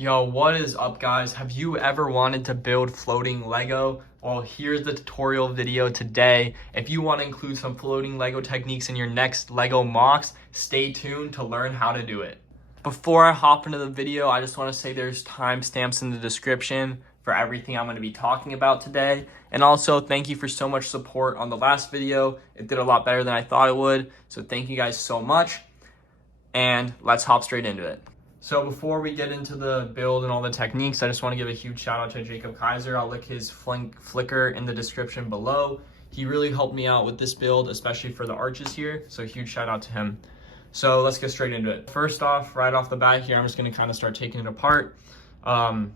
Yo, what is up, guys? Have you ever wanted to build floating Lego? Well, here's the tutorial video today. If you want to include some floating Lego techniques in your next Lego mocks, stay tuned to learn how to do it. Before I hop into the video, I just want to say there's timestamps in the description for everything I'm going to be talking about today. And also, thank you for so much support on the last video. It did a lot better than I thought it would. So thank you guys so much. And let's hop straight into it. So before we get into the build and all the techniques, I just want to give a huge shout out to Jacob Kaiser. I'll link his Flickr in the description below. He really helped me out with this build, especially for the arches here. So huge shout out to him. So let's get straight into it. First off, right off the bat here, I'm just going to kind of start taking it apart. I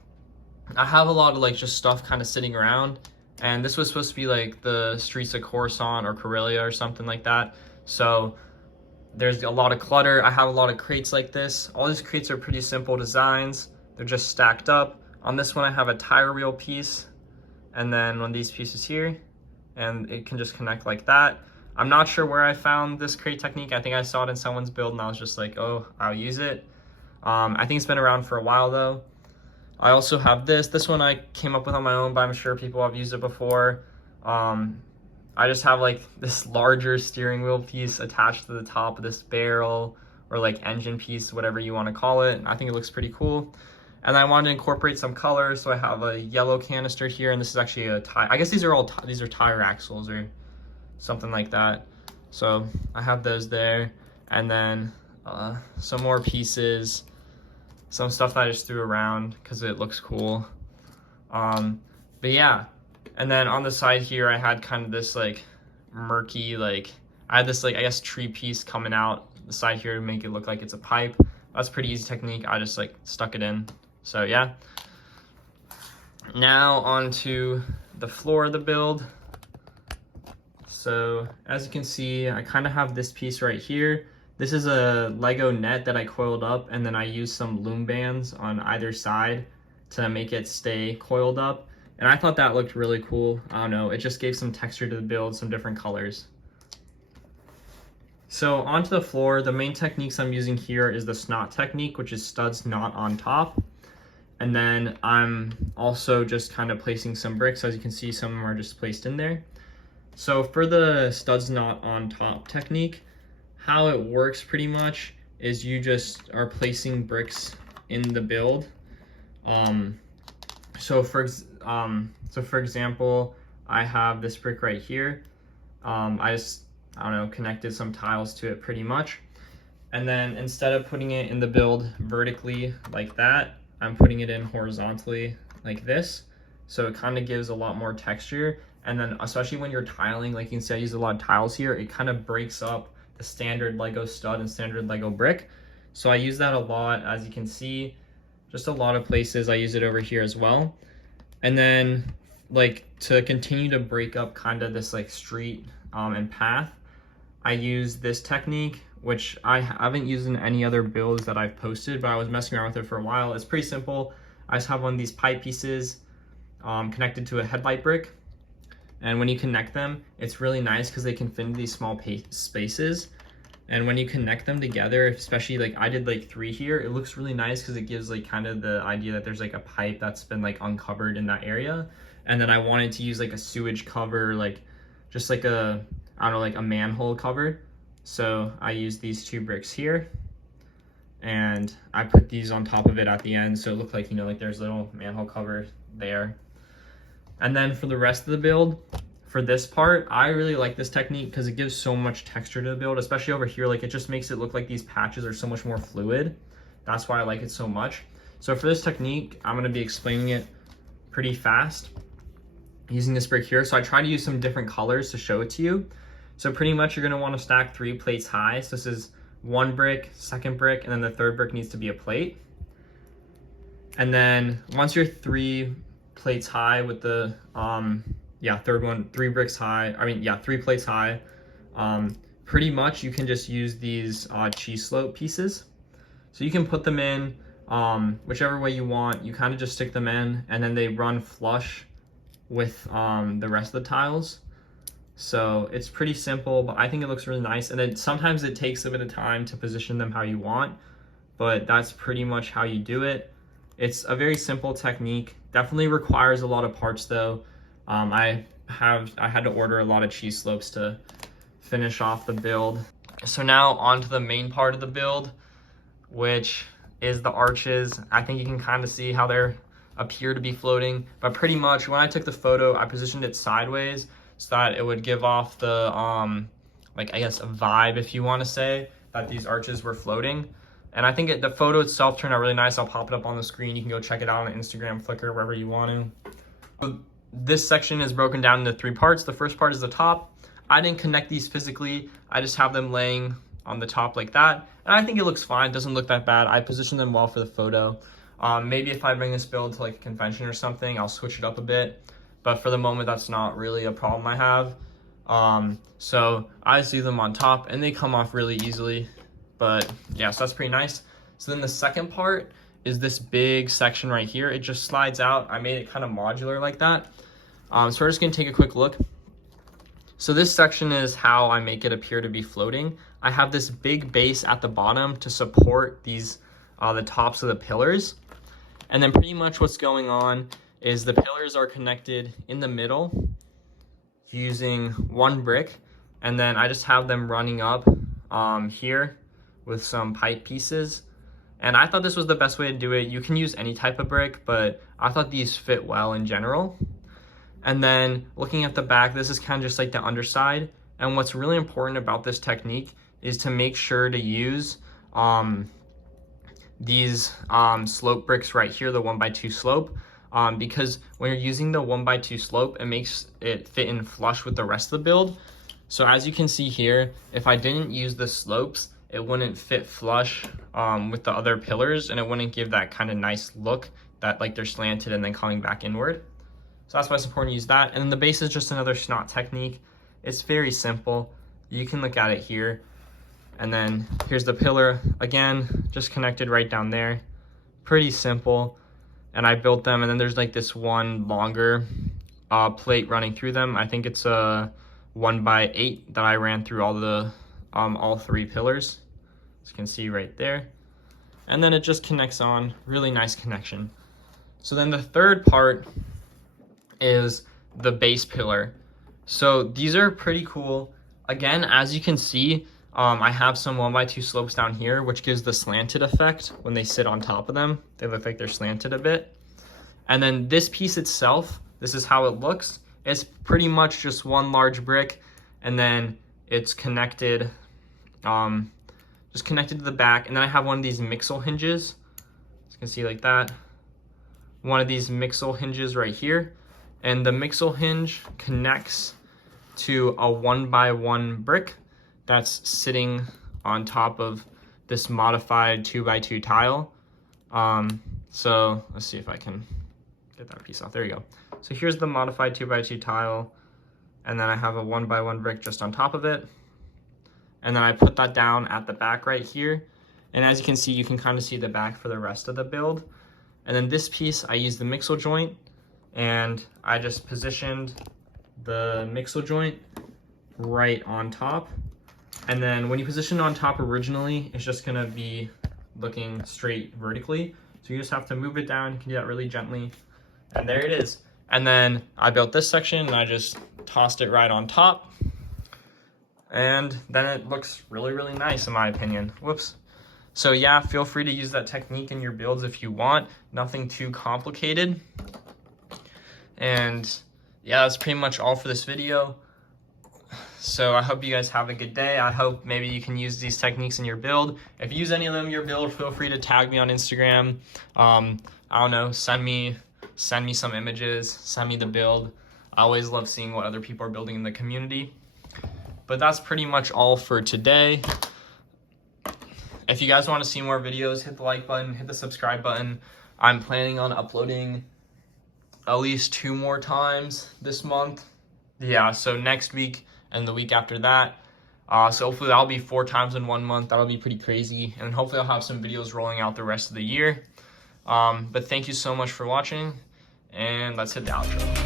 have a lot of just stuff kind of sitting around, and this was supposed to be like the streets of Coruscant or Corellia or something like that. So there's a lot of clutter. I have a lot of crates like this. All these crates are pretty simple designs. They're just stacked up. On this one, I have a tire wheel piece, and then one of these pieces here, and it can just connect like that. I'm not sure where I found this crate technique. I think I saw it in someone's build, and I was just like, oh, I'll use it. I think it's been around for a while, though. I also have this. This one I came up with on my own, but I'm sure people have used it before. I just have this larger steering wheel piece attached to the top of this barrel or engine piece, whatever you want to call it. I think it looks pretty cool. And I wanted to incorporate some colors, so I have a yellow canister here, and this is actually a tire. I guess these are tire axles or something like that. So I have those there, and then some more pieces, some stuff that I just threw around because it looks cool. But yeah. And then on the side here, I had kind of this murky, I had this I guess tree piece coming out the side here to make it look like it's a pipe. That's a pretty easy technique. I just stuck it in. So yeah. Now onto the floor of the build. So as you can see, I kind of have this piece right here. This is a Lego net that I coiled up, and then I used some loom bands on either side to make it stay coiled up. And I thought that looked really cool. I don't know, it just gave some texture to the build, some different colors. So onto the floor, the main techniques I'm using here is the S.N.O.T technique, which is studs knot on top. And then I'm also just kind of placing some bricks. As you can see, some of them are just placed in there. So for the studs knot on top technique, how it works pretty much is you just are placing bricks in the build. So for example, I have this brick right here. I don't know, connected some tiles to it pretty much. And then instead of putting it in the build vertically like that, I'm putting it in horizontally like this. So it kind of gives a lot more texture. And then especially when you're tiling, you can see I use a lot of tiles here, it kind of breaks up the standard Lego stud and standard Lego brick. So I use that a lot, as you can see. Just a lot of places. I use it over here as well. And then to continue to break up kind of this street and path, I use this technique, which I haven't used in any other builds that I've posted, but I was messing around with it for a while. It's pretty simple. I just have one of these pipe pieces connected to a headlight brick. And when you connect them, it's really nice because they can fit into these small spaces. And when you connect them together, especially I did 3 here, it looks really nice because it gives kind of the idea that there's a pipe that's been uncovered in that area. And then I wanted to use a sewage cover, just I don't know, a manhole cover. So I used these 2 bricks here, and I put these on top of it at the end, so it looked there's a little manhole cover there. And then for the rest of the build, for this part, I really like this technique because it gives so much texture to the build, especially over here. It just makes it look like these patches are so much more fluid. That's why I like it so much. So for this technique, I'm going to be explaining it pretty fast using this brick here. So I try to use some different colors to show it to you. So pretty much you're going to want to stack 3 plates high. So this is 1 brick, 2nd brick, and then the 3rd brick needs to be a plate. And then once you're 3 plates high with the third one, 3 bricks high, 3 plates high, pretty much you can just use these cheese slope pieces. So you can put them in whichever way you want. You kind of just stick them in, and then they run flush with the rest of the tiles. So it's pretty simple, but I think it looks really nice. And then sometimes it takes a bit of time to position them how you want, but that's pretty much how you do it. It's a very simple technique. Definitely requires a lot of parts though. I had to order a lot of cheese slopes to finish off the build. So now on to the main part of the build, which is the arches. I think you can kind of see how they appear to be floating, but pretty much when I took the photo, I positioned it sideways so that it would give off the, like I guess a vibe, if you want to say, that these arches were floating. And I think the photo itself turned out really nice. I'll pop it up on the screen. You can go check it out on Instagram, Flickr, wherever you want to. This section is broken down into 3 parts. The first part is the top. I didn't connect these physically. I just have them laying on the top like that. And I think it looks fine. It doesn't look that bad. I positioned them well for the photo. Maybe if I bring this build to like a convention or something, I'll switch it up a bit. But for the moment, that's not really a problem I have. So I just leave them on top and they come off really easily. But yeah, so that's pretty nice. So then the second part is this big section right here. It just slides out. I made it kind of modular like that. So we're just gonna take a quick look. So this section is how I make it appear to be floating. I have this big base at the bottom to support these, the tops of the pillars. And then pretty much what's going on is the pillars are connected in the middle using 1 brick. And then I just have them running up here with some pipe pieces. And I thought this was the best way to do it. You can use any type of brick, but I thought these fit well in general. And then looking at the back, this is kind of just like the underside. And what's really important about this technique is to make sure to use these slope bricks right here, the 1x2 slope, because when you're using the 1x2 slope, it makes it fit in flush with the rest of the build. So as you can see here, if I didn't use the slopes, it wouldn't fit flush with the other pillars, and it wouldn't give that kind of nice look that like they're slanted and then coming back inward. So that's why it's important to use that. And then the base is just another S.N.O.T technique. It's very simple. You can look at it here. And then here's the pillar. Again, just connected right down there. Pretty simple. And I built them, and then there's like this one longer plate running through them. I think it's a 1x8 that I ran through all 3 pillars. As you can see right there. And then it just connects on. Really nice connection. So then the third part is the base pillar. So these are pretty cool. Again, as you can see, I have some 1x2 slopes down here, which gives the slanted effect when they sit on top of them. They look like they're slanted a bit. And then this piece itself, this is how it looks. It's pretty much just 1 large brick, and then it's connected, just connected to the back. And then I have one of these mixel hinges. As you can see like that. One of these mixel hinges right here. And the mixel hinge connects to a 1x1 brick that's sitting on top of this modified 2x2 tile. So let's see if I can get that piece off. There you go. So here's the modified 2x2 tile. And then I have a 1x1 brick just on top of it. And then I put that down at the back right here. And as you can see, you can kind of see the back for the rest of the build. And then this piece, I use the mixel joint. And I just positioned the mixel joint right on top. And then when you position it on top originally, it's just gonna be looking straight vertically. So you just have to move it down. You can do that really gently. And there it is. And then I built this section and I just tossed it right on top. And then it looks really, really nice in my opinion. Whoops. So yeah, feel free to use that technique in your builds if you want. Nothing too complicated. And yeah, that's pretty much all for this video. So I hope you guys have a good day. I hope maybe you can use these techniques in your build. If you use any of them in your build, feel free to tag me on Instagram. I don't know, send me some images, send me the build. I always love seeing what other people are building in the community. But that's pretty much all for today. If you guys want to see more videos, hit the like button, hit the subscribe button. I'm planning on uploading at least 2 more times this month. Yeah, so next week and the week after that. So hopefully that'll be 4 times in 1 month. That'll be pretty crazy. And hopefully I'll have some videos rolling out the rest of the year. But thank you so much for watching, and let's hit the outro.